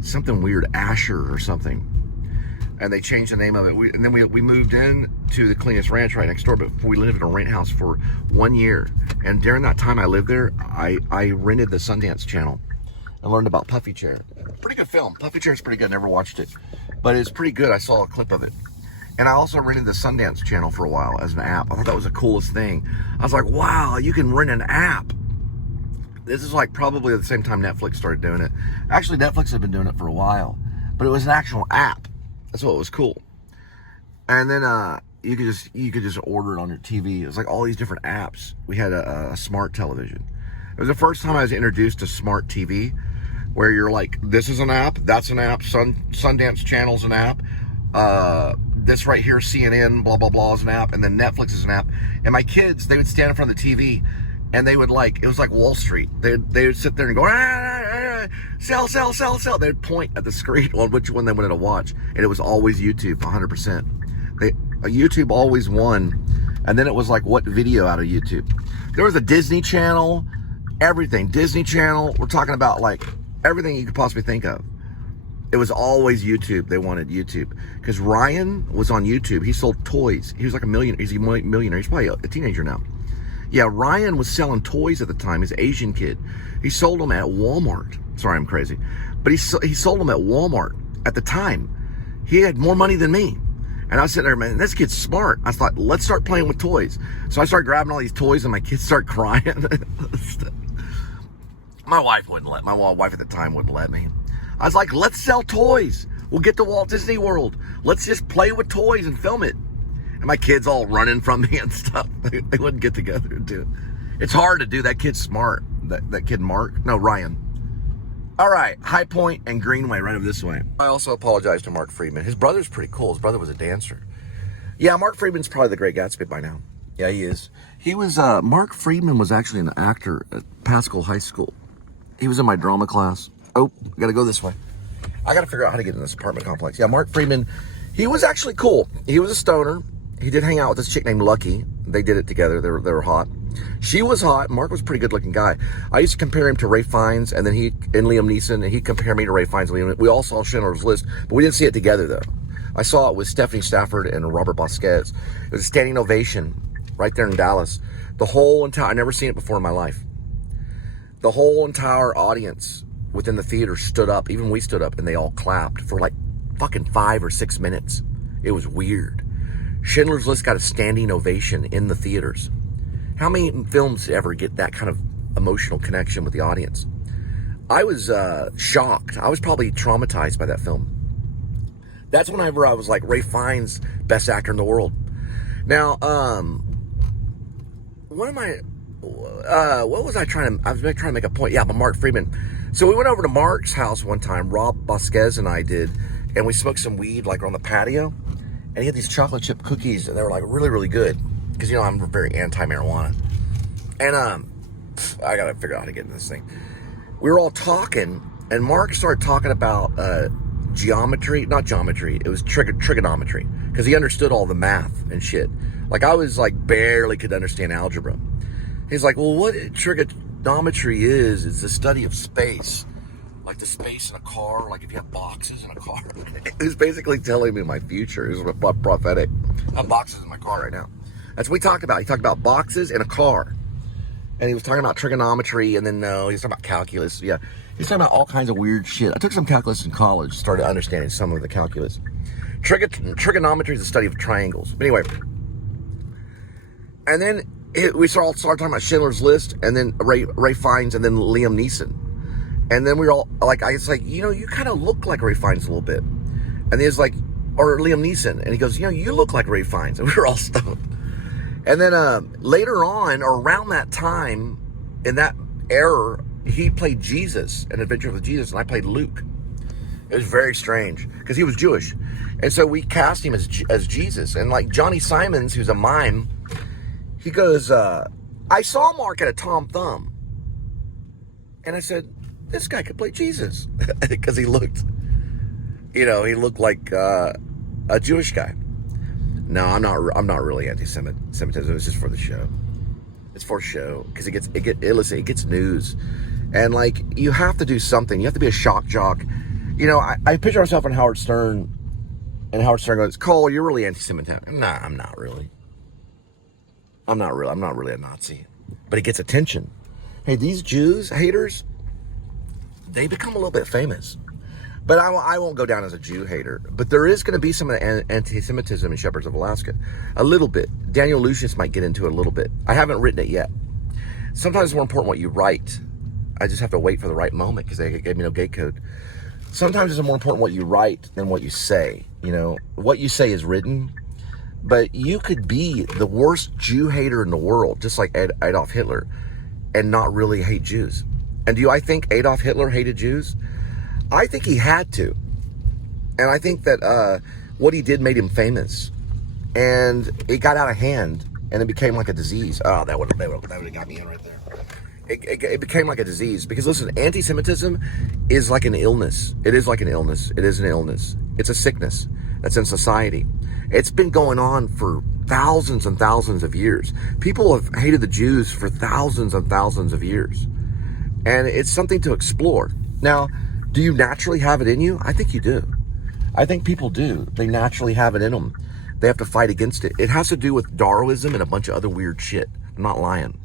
something weird, Asher or something. And they changed the name of it. And then we moved in to the Cleanest Ranch right next door, but we lived in a rent house for 1 year. And during that time I lived there, I rented the Sundance Channel and learned about Puffy Chair. Pretty good film. Puffy Chair is pretty good. Never watched it, but it's pretty good. I saw a clip of it. And I also rented the Sundance Channel for a while as an app. I thought that was the coolest thing. I was like, wow, you can rent an app. This is like probably at the same time Netflix started doing it. Actually, Netflix had been doing it for a while, but it was an actual app. That's what was cool. And then you could just order it on your TV. It was like all these different apps. We had a smart television. It was the first time I was introduced to smart TV, where you're like, this is an app, that's an app, Sundance Channel's an app, this right here, CNN, blah, blah, blah is an app, and then Netflix is an app. And my kids, they would stand in front of the TV, and they would it was like Wall Street. They would sit there and go, sell, sell, sell, sell. They'd point at the screen on which one they wanted to watch. And it was always YouTube, 100%. YouTube always won. And then it was like, what video out of YouTube? There was a Disney Channel. everything. Disney Channel, we're talking about like everything you could possibly think of. It was always YouTube. They wanted YouTube. Because Ryan was on YouTube. He sold toys. He was like a millionaire. He's a millionaire. He's probably a teenager now. Yeah, Ryan was selling toys at the time. He's an Asian kid. He sold them at Walmart. Sorry, I'm crazy. But he sold them at Walmart at the time. He had more money than me. And I was sitting there, man, this kid's smart. I thought, let's start playing with toys. So I started grabbing all these toys and my kids start crying. My wife at the time wouldn't let me. I was like, let's sell toys. We'll get to Walt Disney World. Let's just play with toys and film it. And my kids all running from me and stuff. They wouldn't get together and do it. It's hard to do. That kid's smart. That kid Ryan. All right, High Point and Greenway right over this way. I also apologize to Mark Friedman. His brother's pretty cool. His brother was a dancer. Yeah, Mark Friedman's probably the Great Gatsby by now. Yeah, he is. He was, Mark Friedman was actually an actor at Pascal High School. He was in my drama class. Oh, I gotta go this way. I gotta figure out how to get in this apartment complex. Yeah, Mark Friedman, he was actually cool. He was a stoner. He did hang out with this chick named Lucky. They did it together. They were hot. She was hot. Mark was a pretty good looking guy. I used to compare him to Ray Fiennes and then Liam Neeson, and he'd compare me to Ray Fiennes and Liam. We all saw Schindler's List, but we didn't see it together though. I saw it with Stephanie Stafford and Robert Vasquez. It was a standing ovation right there in Dallas. The whole entire, I've never seen it before in my life. The whole entire audience within the theater stood up. Even we stood up and they all clapped for like fucking 5 or 6 minutes. It was weird. Schindler's List got a standing ovation in the theaters. How many films ever get that kind of emotional connection with the audience? I was shocked. I was probably traumatized by that film. That's whenever I was like, Ray Fiennes, best actor in the world. Now, what was I trying to make a point? Yeah, but Mark Friedman. So we went over to Mark's house one time, Rob Vasquez and I did, and we smoked some weed like on the patio, and he had these chocolate chip cookies, and they were like really, really good. Because, you know, I'm very anti-marijuana. And I got to figure out how to get in this thing. We were all talking, and Mark started talking about geometry. Not geometry. It was trigonometry. Because he understood all the math and shit. Like, I was, like, barely could understand algebra. He's like, well, what trigonometry is the study of space. Like the space in a car. Like, if you have boxes in a car. He was basically telling me my future. It was prophetic. I have boxes in my car right now. That's what we talked about. He talked about boxes in a car. And he was talking about trigonometry, and then he was talking about calculus. Yeah, he was talking about all kinds of weird shit. I took some calculus in college, started understanding some of the calculus. Trigonometry is the study of triangles. But anyway, and then we started talking about Schindler's List, and then Ray Fiennes, and then Liam Neeson. And then we were all like, I was like, you know, you kind of look like Ray Fiennes a little bit. And he was like, or Liam Neeson. And he goes, you know, you look like Ray Fiennes. And we were all stoned. And then later on, or around that time, in that era, he played Jesus, an adventure with Jesus, and I played Luke. It was very strange, because he was Jewish. And so we cast him as Jesus. And like Johnny Simons, who's a mime, he goes, I saw Mark at a Tom Thumb. And I said, this guy could play Jesus. Because he looked, you know, he looked like a Jewish guy. No, I'm not really anti-Semitism. It's just for the show. It's for show because it gets news, and like you have to do something. You have to be a shock jock. You know, I picture myself on Howard Stern, and Howard Stern goes, "Cole, you're really anti-Semitic." Nah, I'm not really. I'm not really a Nazi, but it gets attention. Hey, these Jews haters, they become a little bit famous. But I won't go down as a Jew hater. But there is going to be some anti-Semitism in Shepherds of Alaska. A little bit. Daniel Lucius might get into it a little bit. I haven't written it yet. Sometimes it's more important what you write. I just have to wait for the right moment because they gave me no gate code. Sometimes it's more important what you write than what you say. You know, what you say is written. But you could be the worst Jew hater in the world, just like Adolf Hitler, and not really hate Jews. And do I think Adolf Hitler hated Jews? I think he had to. And I think that what he did made him famous. And it got out of hand, and it became like a disease. Oh, that would have got me in right there. It became like a disease. Because listen, anti-Semitism is like an illness. It is like an illness. It is an illness. It's a sickness that's in society. It's been going on for thousands and thousands of years. People have hated the Jews for thousands and thousands of years. And it's something to explore. Now, do you naturally have it in you? I think you do. I think people do. They naturally have it in them. They have to fight against it. It has to do with Darwinism and a bunch of other weird shit. I'm not lying.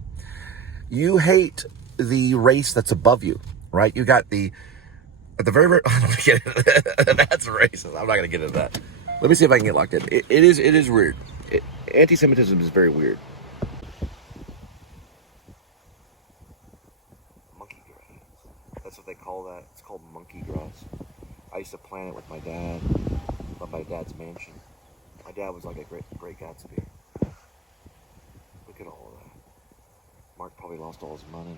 You hate the race that's above you, right? You got at the very, that's racist. I'm not going to get into that. Let me see if I can get locked in. It is weird. Anti-Semitism is very weird. Monkey grass. That's what they call that. It's called monkey grass. I used to plant it with my dad, up my dad's mansion. My dad was like a great Gatsby. Look at all of that. Mark probably lost all his money.